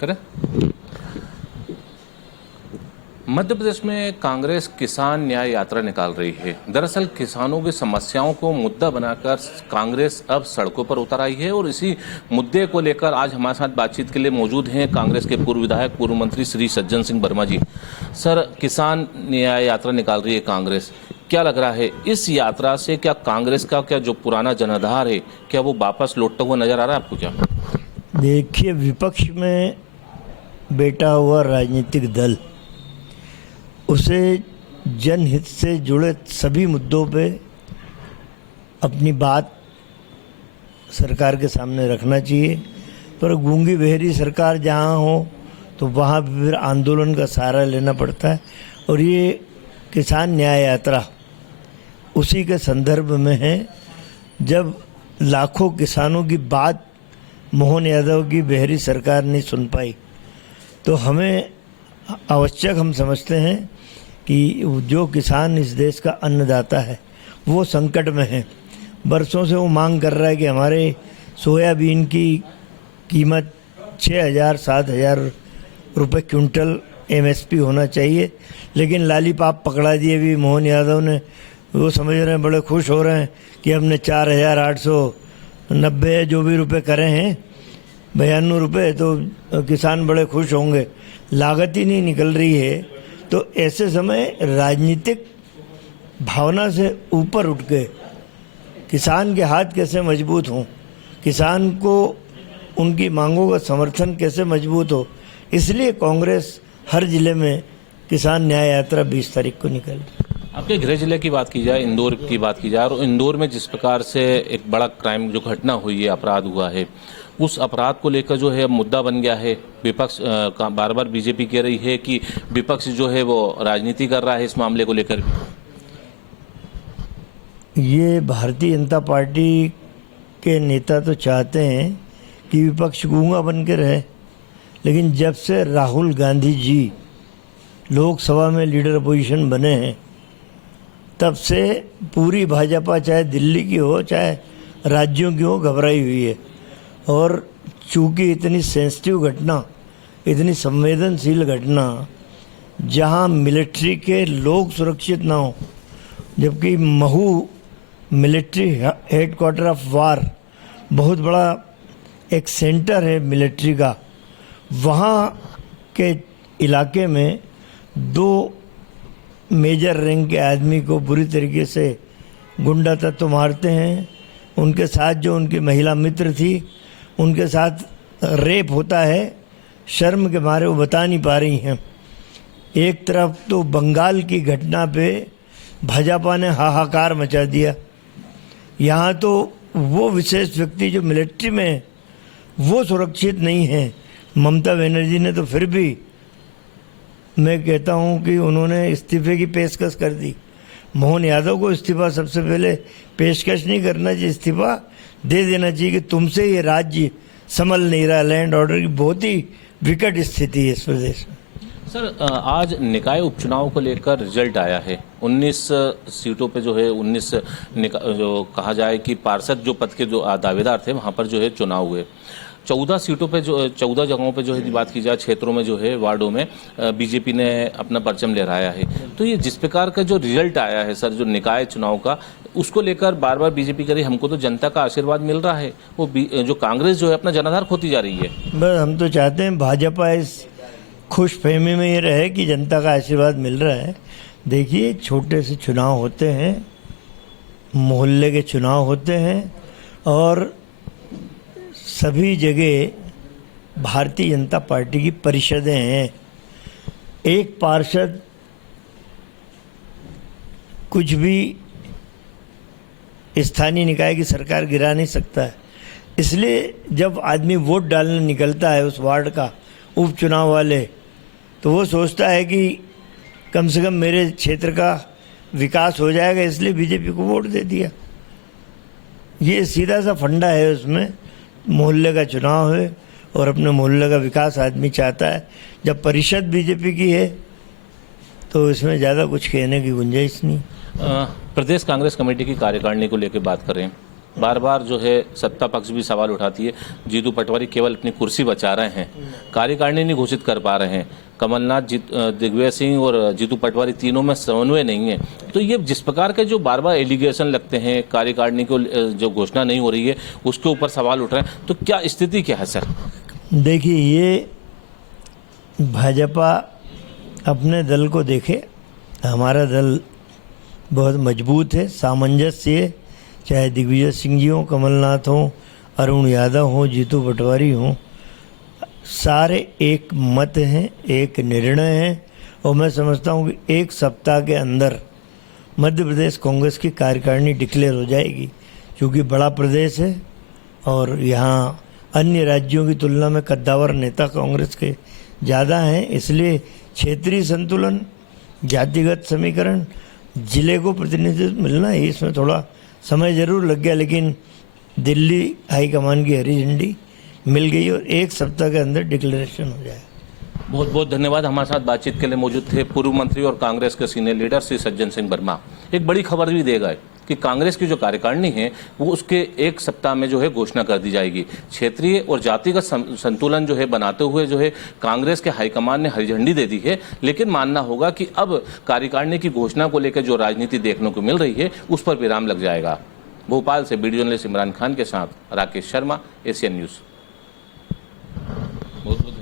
करें। मध्य प्रदेश में कांग्रेस किसान न्याय यात्रा निकाल रही है। दरअसल किसानों की समस्याओं को मुद्दा बनाकर कांग्रेस अब सड़कों पर उतर आई है और इसी मुद्दे को लेकर आज हमारे साथ बातचीत के लिए मौजूद हैं कांग्रेस के पूर्व विधायक पूर्व मंत्री श्री सज्जन सिंह वर्मा जी। सर, किसान न्याय यात्रा निकाल रही है कांग्रेस, क्या लग रहा है इस यात्रा से क्या कांग्रेस का क्या जो पुराना जनाधार है क्या वो वापस लौटता हुआ नजर आ रहा है आपको? क्या देखिए, विपक्ष में बैठा हुआ राजनीतिक दल उसे जनहित से जुड़े सभी मुद्दों पे अपनी बात सरकार के सामने रखना चाहिए, पर गूंगी बहरी सरकार जहाँ हो तो वहाँ फिर आंदोलन का सहारा लेना पड़ता है। और ये किसान न्याय यात्रा उसी के संदर्भ में है, जब लाखों किसानों की बात मोहन यादव की बहरी सरकार नहीं सुन पाई, तो हमें आवश्यक हम समझते हैं कि जो किसान इस देश का अन्नदाता है वो संकट में है। बरसों से वो मांग कर रहा है कि हमारे सोयाबीन की कीमत 6,000-7,000 रुपये क्विंटल एमएसपी होना चाहिए, लेकिन लालीपाप पकड़ा दिए भी मोहन यादव ने। वो समझ रहे हैं, बड़े खुश हो रहे हैं कि हमने 4,890 जो भी रुपए करे हैं 92 रुपये, तो किसान बड़े खुश होंगे। लागत ही नहीं निकल रही है। तो ऐसे समय राजनीतिक भावना से ऊपर उठ के किसान के हाथ कैसे मजबूत हों, किसान को उनकी मांगों का समर्थन कैसे मजबूत हो, इसलिए कांग्रेस हर जिले में किसान न्याय यात्रा 20 तारीख को निकली। आपके गृह जिले की बात की जाए, इंदौर की बात की जाए, और इंदौर में जिस प्रकार से एक बड़ा क्राइम जो घटना हुई है, अपराध हुआ है, उस अपराध को लेकर जो है मुद्दा बन गया है। विपक्ष बार बार बीजेपी कह रही है कि विपक्ष जो है वो राजनीति कर रहा है इस मामले को लेकर। ये भारतीय जनता पार्टी के नेता तो चाहते हैं कि विपक्ष गूंगा बन के रहे, लेकिन जब से राहुल गांधी जी लोकसभा में लीडर अपोजिशन बने हैं तब से पूरी भाजपा, चाहे दिल्ली की हो चाहे राज्यों की हो, घबराई हुई है। और चूंकि इतनी सेंसिटिव घटना, इतनी संवेदनशील घटना जहां मिलिट्री के लोग सुरक्षित ना हो, जबकि Mhow military headquarter of war बहुत बड़ा एक सेंटर है मिलिट्री का, वहाँ के इलाके में 2 मेजर रैंक के आदमी को बुरी तरीके से गुंडा तत्व मारते हैं। उनके साथ जो उनकी महिला मित्र थी उनके साथ रेप होता है। शर्म के मारे वो बता नहीं पा रही हैं। एक तरफ तो बंगाल की घटना पे भाजपा ने हाहाकार मचा दिया, यहाँ तो वो विशेष व्यक्ति जो मिलिट्री में है वो सुरक्षित नहीं है। ममता बनर्जी ने तो फिर भी, मैं कहता हूँ कि उन्होंने इस्तीफे की पेशकश कर दी। मोहन यादव को इस्तीफा सबसे पहले पेशकश नहीं करना चाहिए, इस्तीफा दे देना चाहिए कि तुमसे ये राज्य संभल नहीं रहा, लैंड ऑर्डर की बहुत ही विकट स्थिति है इस प्रदेश में। सर, आज निकाय उपचुनाव को लेकर रिजल्ट आया है। 19 सीटों पे जो है 19 जो कहा जाए कि पार्षद जो पद के जो दावेदार थे वहाँ पर जो है चुनाव हुए। 14 सीटों पे जो 14 जगहों पे जो है बात की जाए, क्षेत्रों में जो है वार्डों में बीजेपी ने अपना परचम लहराया है। तो ये जिस प्रकार का जो रिजल्ट आया है सर, जो निकाय चुनाव का, उसको लेकर बार बार बीजेपी कह रही हमको तो जनता का आशीर्वाद मिल रहा है, वो जो कांग्रेस जो है अपना जनाधार खोती जा रही है। बस हम तो चाहते हैं भाजपा इस खुश फहमी में ये रहे कि जनता का आशीर्वाद मिल रहा है। देखिए, छोटे से चुनाव होते हैं, मोहल्ले के चुनाव होते हैं, और सभी जगह भारतीय जनता पार्टी की परिषदें हैं। एक पार्षद कुछ भी स्थानीय निकाय की सरकार गिरा नहीं सकता है। इसलिए जब आदमी वोट डालने निकलता है उस वार्ड का उपचुनाव वाले, तो वो सोचता है कि कम से कम मेरे क्षेत्र का विकास हो जाएगा, इसलिए बीजेपी को वोट दे दिया। ये सीधा सा फंडा है उसमें। मोहल्ले का चुनाव है और अपने मोहल्ले का विकास आदमी चाहता है। जब परिषद बीजेपी की है तो इसमें ज़्यादा कुछ कहने की गुंजाइश नहीं। प्रदेश कांग्रेस कमेटी की कार्यकारिणी को लेकर बात करें बार बार जो है सत्ता पक्ष भी सवाल उठाती है। जीतू पटवारी केवल अपनी कुर्सी बचा रहे हैं, कार्यकारिणी नहीं घोषित कर पा रहे हैं। कमलनाथ, दिग्विजय सिंह और जीतू पटवारी तीनों में समन्वय नहीं है। तो ये जिस प्रकार के जो बार बार एलिगेशन लगते हैं, कार्यकारिणी को जो घोषणा नहीं हो रही है उसके ऊपर सवाल उठ रहे हैं, तो क्या स्थिति क्या है सर? देखिए, ये भाजपा अपने दल को देखे। हमारा दल बहुत मजबूत है, सामंजस्य है, चाहे दिग्विजय सिंह जी हों, कमलनाथ हों, अरुण यादव हों, जीतू पटवारी हों, सारे एक मत हैं, एक निर्णय है। और मैं समझता हूँ कि एक सप्ताह के अंदर मध्य प्रदेश कांग्रेस की कार्यकारिणी डिक्लेयर हो जाएगी, क्योंकि बड़ा प्रदेश है और यहाँ अन्य राज्यों की तुलना में कद्दावर नेता कांग्रेस के ज़्यादा हैं। इसलिए क्षेत्रीय संतुलन, जातिगत समीकरण, जिले को प्रतिनिधित्व मिलना है, इसमें थोड़ा समय ज़रूर लग गया, लेकिन दिल्ली हाईकमान की हरी झंडी मिल गई और एक सप्ताह के अंदर डिक्लेरेशन हो जाए। बहुत बहुत धन्यवाद। हमारे साथ बातचीत के लिए मौजूद थे पूर्व मंत्री और कांग्रेस के सीनियर लीडर श्री सज्जन सिंह वर्मा। एक बड़ी खबर भी दे गए कि कांग्रेस की जो कार्यकारिणी है वो उसके एक सप्ताह में जो है घोषणा कर दी जाएगी। क्षेत्रीय और जातिगत संतुलन जो है बनाते हुए जो है कांग्रेस के हाईकमान ने हरी झंडी दे दी है, लेकिन मानना होगा कि अब कार्यकारिणी की घोषणा को लेकर जो राजनीति देखने को मिल रही है उस पर विराम लग जाएगा। भोपाल से वीडियो जर्नलिस्ट इमरान खान के साथ राकेश शर्मा, एशियन न्यूज़।